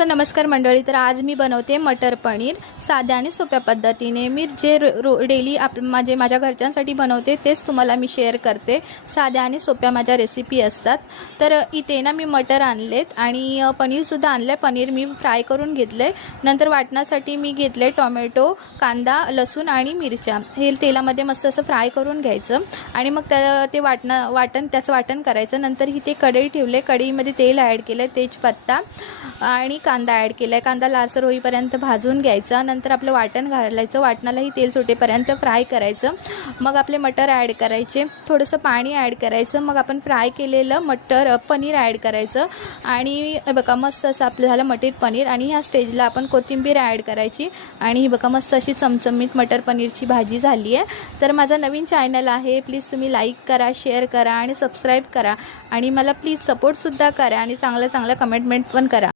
तर नमस्कार मंडळी, तर आज मी बनवते मटर पनीर साध्या आणि सोप्या पद्धतीने। मी जे डेली माझ्या घरच्यांसाठी बनवते तेच तुम्हाला मी शेअर करते। साध्या आणि सोप्या माझ्या रेसिपी असतात। तर इथे ना मी मटर आणलेत आणि पनीर सुद्धा आणले। पनीर मी फ्राय करून घेतले। नंतर वाटण्यासाठी मी घेतले टोमॅटो, कांदा, लसूण आणि मिरच्या। हे तेलामध्ये मस्त असं फ्राय करून घ्यायचं आणि मग ते त्याचं वाटण करायचं। नंतर इथे कढई ठेवले, कढईमध्ये तेल ॲड केले, तेजपत्ता आणि कांदा ॲड केला आहे। कांदा लालसर होईपर्यंत भाजून घ्यायचा। नंतर आपलं वाटण घालायचं, वाटणालाही तेल सुटेपर्यंत फ्राय करायचं। मग आपले मटर ॲड करायचे, थोडंसं पाणी ॲड करायचं। मग आपण फ्राय केलेलं पनीर ॲड करायचं आणि बघा मस्त असं आपलं झालं मटर पनीर। आणि ह्या स्टेजला आपण कोथिंबीर ॲड करायची आणि बघा मस्त अशी चमचमीत मटर पनीरची भाजी झाली आहे। तर माझा नवीन चॅनल आहे, प्लीज तुम्ही लाईक करा, शेअर करा आणि सबस्क्राईब करा आणि मला प्लीज सपोर्टसुद्धा करा आणि चांगलं कमेंटमेंट पण करा।